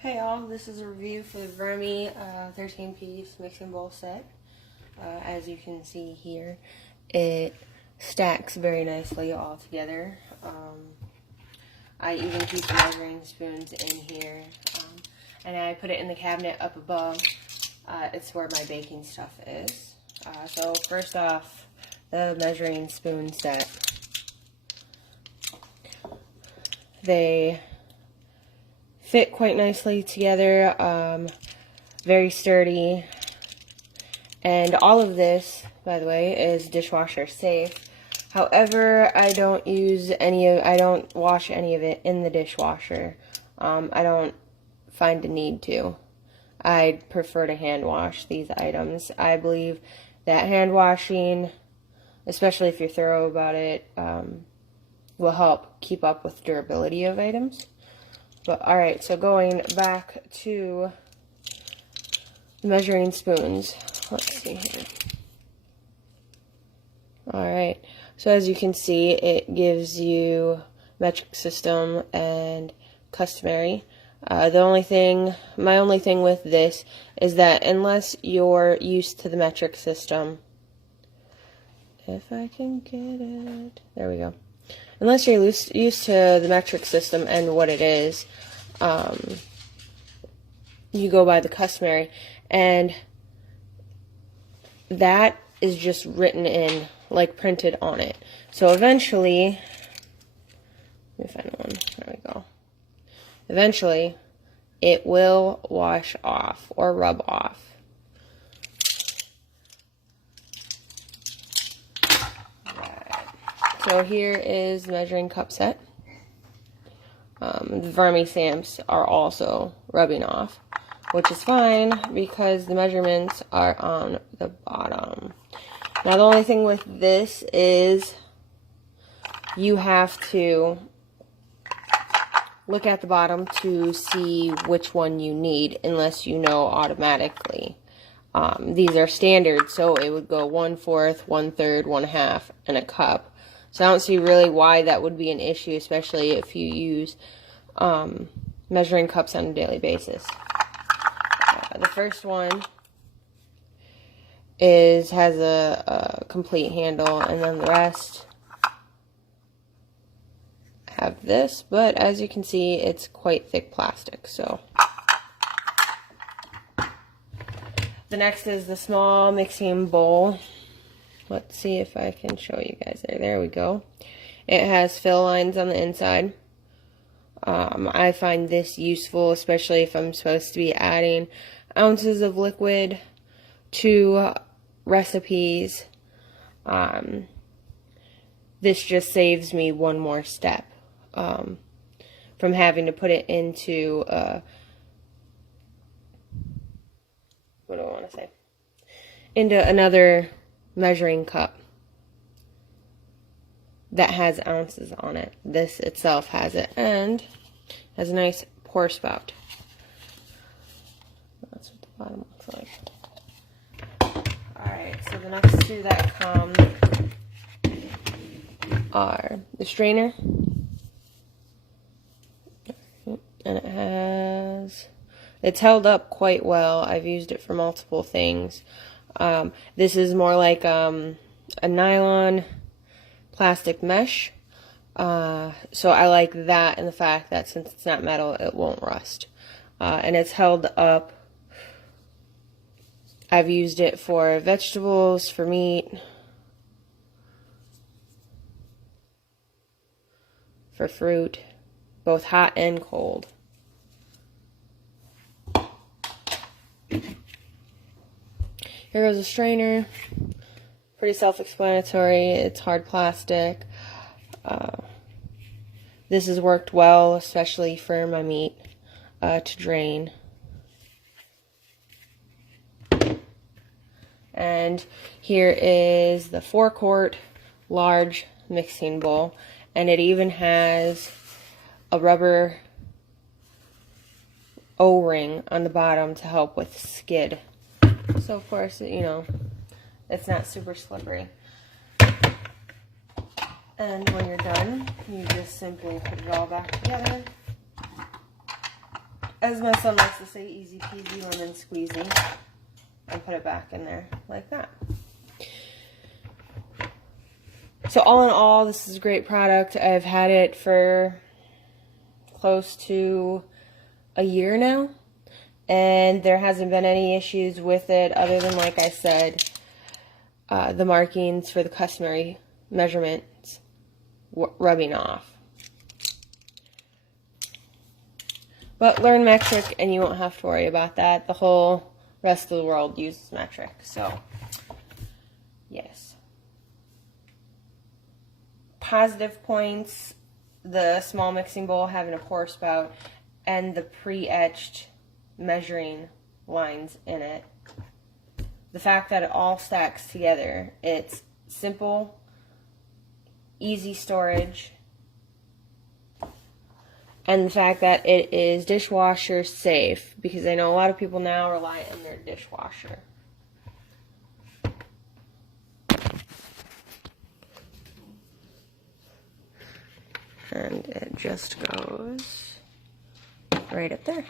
Hey y'all, this is a review for the Vremi 13-piece mixing bowl set. As you can see here, it stacks very nicely all together. I even keep the measuring spoons in here, and I put it in the cabinet up above. It's where my baking stuff is. So first off, the measuring spoon set. They fit quite nicely together, very sturdy, and all of this, by the way, is dishwasher safe. However, I don't wash any of it in the dishwasher. I don't find a need to. I'd prefer to hand wash these items. I believe that hand washing, especially if you're thorough about it, will help keep up with durability of items. But alright, so going back to measuring spoons. Let's see here. Alright, so as you can see, it gives you metric system and customary. My only thing with this is that unless you're used to the metric system, if I can get it, there we go. Unless you're used to the metric system and what it is, you go by the customary, and that is just written in, like printed on it. So eventually, let me find one, there we go. Eventually, it will wash off or rub off. So here is the measuring cup set. The Vremi stamps are also rubbing off, which is fine because the measurements are on the bottom. Now the only thing with this is you have to look at the bottom to see which one you need, unless you know automatically. These are standard, so it would go 1/4, 1/3, 1/2, and a cup. So I don't see really why that would be an issue, especially if you use measuring cups on a daily basis. The first one has a complete handle, and then the rest have this, but as you can see, it's quite thick plastic. So the next is the small mixing bowl. Let's see if I can show you guys there. There we go. It has fill lines on the inside. I find this useful, especially if I'm supposed to be adding ounces of liquid to recipes. This just saves me one more step from having to put it into, what do I want to say? Into another measuring cup that has ounces on it. This itself has it, and has a nice pour spout. That's what the bottom looks like. Alright, so the next two that come are the strainer, and it's held up quite well. I've used it for multiple things. This is more like a nylon plastic mesh, so I like that, and the fact that since it's not metal, it won't rust, and it's held up. I've used it for vegetables, for meat, for fruit, both hot and cold. Here goes a strainer. Pretty self-explanatory. It's hard plastic. This has worked well, especially for my meat to drain. And here is the 4-quart large mixing bowl, and it even has a rubber O-ring on the bottom to help with skid. So of course, you know, it's not super slippery. And when you're done, you just simply put it all back together. as my son likes to say, easy peasy lemon squeezy, and put it back in there like that. So all in all, this is a great product. I've had it for close to a year now, and there hasn't been any issues with it other than, like I said, the markings for the customary measurements rubbing off. But learn metric and you won't have to worry about that. The whole rest of the world uses metric, so yes. Positive points: the small mixing bowl having a pour spout and the pre-etched measuring lines in it. The fact that it all stacks together. It's simple, easy storage, and the fact that it is dishwasher safe, because I know a lot of people now rely on their dishwasher. And it just goes right up there.